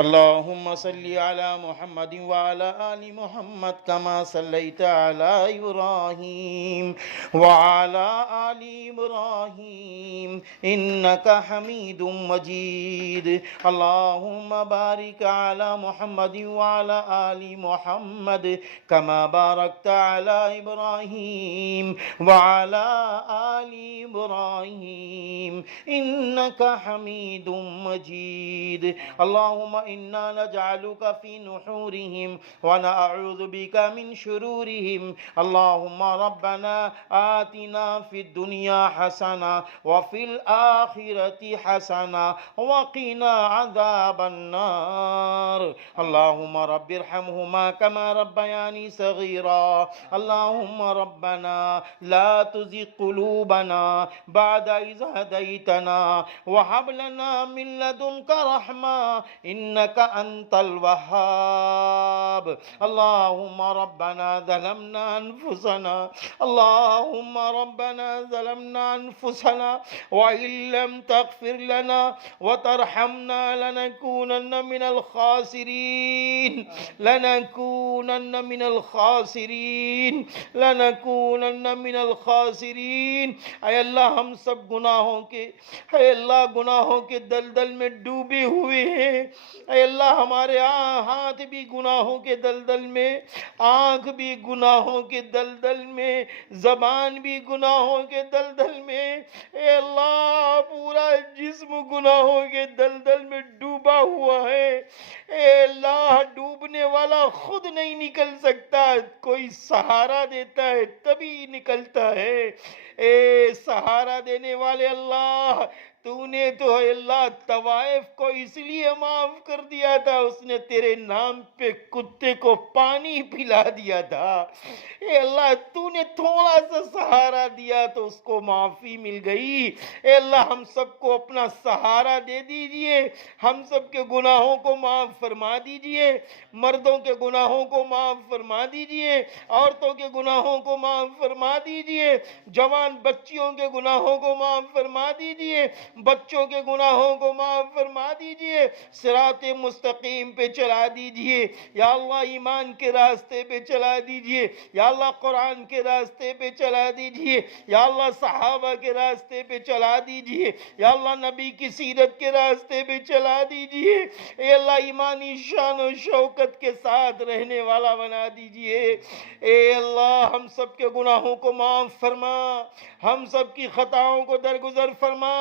اللهم صل على محمد وعلى آل محمد كما صليت على إبراهيم وعلى آل إبراهيم إنك حميد مجيد. اللهم بارك على محمد وعلى آل محمد كما باركت على إبراهيم وعلى آل إبراهيم إنك حميد مجيد. اللهم إنا نجعلك في نحورهم ونعوذ بك من شرورهم. اللهم ربنا آتنا في الدنيا حسنة وفي الآخرة حسنة وقنا عذاب النار. اللهم رب ارحمهما كما ربياني صغيرا. اللهم ربنا لا تزغ قلوبنا بعد إذ هديتنا وهب لنا من لدنك رحمة إنك أنت الوهاب. اللهم ربنا ظلمنا أنفسنا اللهم ربنا ظلمنا أنفسنا وإن لم تغفر لنا وترحمنا لنكونن من الخاسرين لنكونن من الخاسرين لنكونن من الخاسرین. اے اللہ ہم سب گناہوں کے دلدل میں ڈوبے ہوئے ہیں. اے اللہ ہمارے ہاتھ بھی گناہوں کے دلدل میں، آنکھ بھی گناہوں کے دلدل میں، زبان بھی گناہوں کے دلدل میں. اے اللہ پورا جسم گناہوں کے دلدل میں ڈوبا ہوا ہے. اے اللہ ڈوبنے والا خود نہیں نکل سکتا، کوئی سہارا دیتا ہے تبھی نکلتا ہے. اے سہارا دینے والے اللہ، تو نے تو اے اللہ طوائف کو اس لیے معاف کر دیا تھا، اس نے تیرے نام پہ کتے کو پانی پلا دیا تھا. اے اللہ تو نے تھوڑا سا سہارا دیا تو اس کو معافی مل گئی. اے اللہ ہم سب کو اپنا سہارا دے دیجئے، ہم سب کے گناہوں کو معاف فرما دیجئے، مردوں کے گناہوں کو معاف فرما دیجئے، عورتوں کے گناہوں کو معاف فرما دیجئے، جوان بچیوں کے گناہوں کو معاف فرما دیجئے، بچوں کے گناہوں کو معاف فرما دیجئے، صراط مستقیم پہ چلا دیجئے. یا اللہ ایمان کے راستے پہ چلا دیجئے، یا اللہ قرآن کے راستے پہ چلا دیجئے، یا اللہ صحابہ کے راستے پہ چلا دیجئے، یا اللہ نبی کی سیرت کے راستے پہ چلا دیجئے. اے اللہ ایمانی شان و شوکت کے ساتھ رہنے والا بنا دیجئے. اے اللہ ہم سب کے گناہوں کو معاف فرما، ہم سب کی خطاؤں کو درگزر فرما،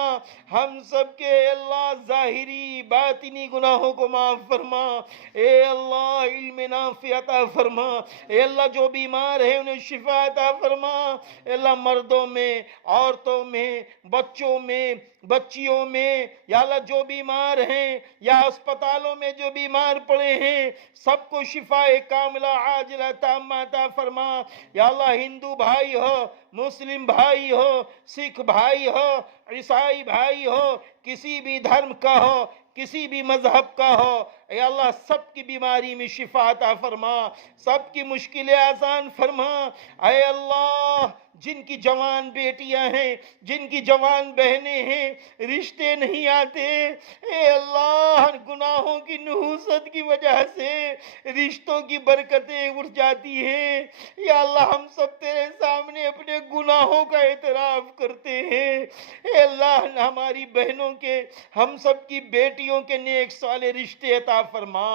ہم سب کے اللہ ظاہری باطنی گناہوں کو معاف فرما. اے اللہ علم نافع عطا فرما. اے اللہ جو بیمار ہیں انہیں شفا عطا فرما. اے اللہ مردوں میں، عورتوں میں، بچوں میں، بچیوں میں، یا اللہ جو بیمار ہیں یا اسپتالوں میں جو بیمار پڑے ہیں سب کو شفا کاملہ عاجلہ تامہ عطا فرما. یا اللہ ہندو بھائی ہو، مسلم بھائی ہو، سکھ بھائی ہو، عیسائی بھائی ہو، کسی بھی دھرم کا ہو، کسی بھی مذہب کا ہو، اے اللہ سب کی بیماری میں شفا عطا فرما، سب کی مشکلیں آسان فرما. اے اللہ جن کی جوان بیٹیاں ہیں، جن کی جوان بہنیں ہیں، رشتے نہیں آتے، اے اللہ گناہوں کی نحوست کی وجہ سے رشتوں کی برکتیں اٹھ جاتی ہیں. یا اللہ ہم سب تیرے سامنے اپنے گناہوں کا اعتراف کرتے ہیں. اے اللہ ہماری بہنوں کے، ہم سب کی بیٹیوں کے نیک صالح رشتے عطا فرما.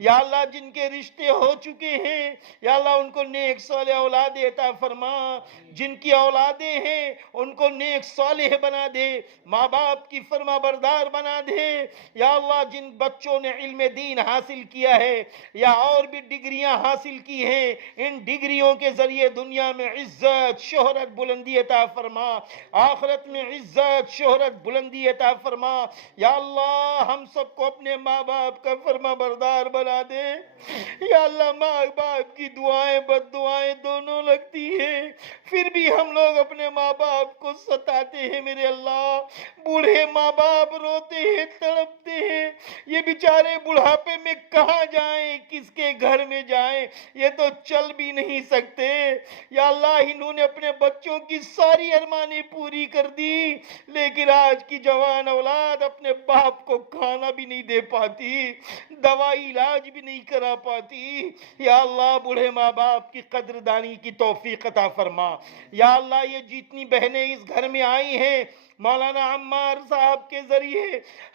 یا اللہ جن کے رشتے ہو چکے ہیں یا اللہ ان کو نیک صالح اولاد عطا فرما. جن کی اولادیں ہیں ان کو نیک صالح بنا دے، ماں باپ کی فرما بردار بنا دے. یا اللہ جن بچوں نے علم دین حاصل کیا ہے یا اور بھی ڈگریاں حاصل کی ہیں، ان ڈگریوں کے ذریعے دنیا میں عزت شہرت بلندی عطا فرما، آخرت میں عزت شہرت بلندی عطا فرما. یا اللہ ہم سب کو اپنے ماں باپ کا فرما بردار بنا دے. یا اللہ ماں باپ کی دعائیں بد دعائیں دونوں لگتی ہیں، پھر بھی ہم لوگ اپنے ماں باپ کو ستاتے ہیں. میرے اللہ بوڑھے ماں باپ روتے ہیں، تڑپتے ہیں، یہ بیچارے بڑھاپے میں کہاں جائیں، کس کے گھر میں جائیں، یہ تو چل بھی نہیں سکتے. یا اللہ انہوں نے اپنے بچوں کی ساری ارمانیں پوری کر دی، لیکن آج کی جوان اولاد اپنے باپ کو کھانا بھی نہیں دے پاتی. دوائی علاج بھی نہیں کرا پاتی. یا اللہ بوڑھے ماں باپ کی قدردانی کی توفیق عطا فرما. یا اللہ یہ جتنی بہنیں اس گھر میں آئی ہیں مولانا عمار صاحب کے ذریعے،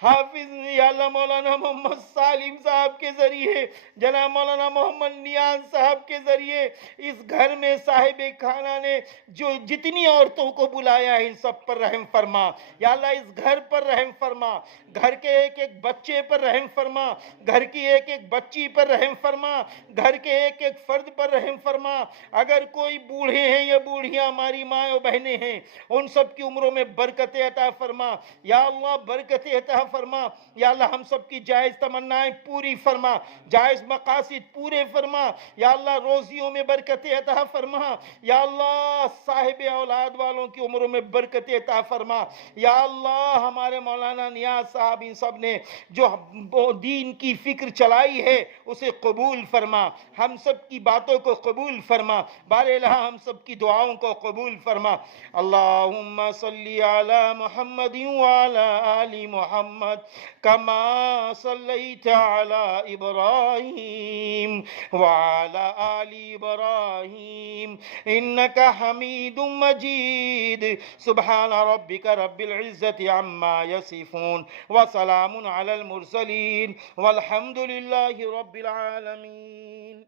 حافظ یا اللہ مولانا محمد سالم صاحب کے ذریعے، جناب مولانا محمد نیاز صاحب کے ذریعے، اس گھر میں صاحب خانہ نے جو جتنی عورتوں کو بلایا ہے ان سب پر رحم فرما. یا اللہ اس گھر پر رحم فرما، گھر کے ایک ایک بچے پر رحم فرما، گھر کی ایک ایک بچی پر رحم فرما، گھر کے ایک ایک فرد پر رحم فرما. اگر کوئی بوڑھے ہیں یا بوڑھیاں ہماری ماں و بہنیں ہیں ان سب کی عمروں میں برکت عطا فرما. یا اللہ برکت عطا فرما. یا اللہ ہم سب کی جائز تمنائیں پوری فرما، جائز مقاصد پورے فرما. یا اللہ روزیوں میں برکت عطا فرما. یا اللہ صاحب اولاد والوں کی عمروں میں برکت عطا فرما. یا اللہ ہمارے مولانا نیاز صاحب ان سب نے جو دین کی فکر چلائی ہے اسے قبول فرما، ہم سب کی باتوں کو قبول فرما، بار الہ ہم سب کی دعاؤں کو قبول فرما. اللہم صلی علی محمد وعلی آل محمد کما صلیت علی ابراہیم وعلی آل ابراہیم انک حمید مجید. سبحان ربک رب العزت عما یصفون وسلام علی المرسلین والحمد للہ رب العالمین.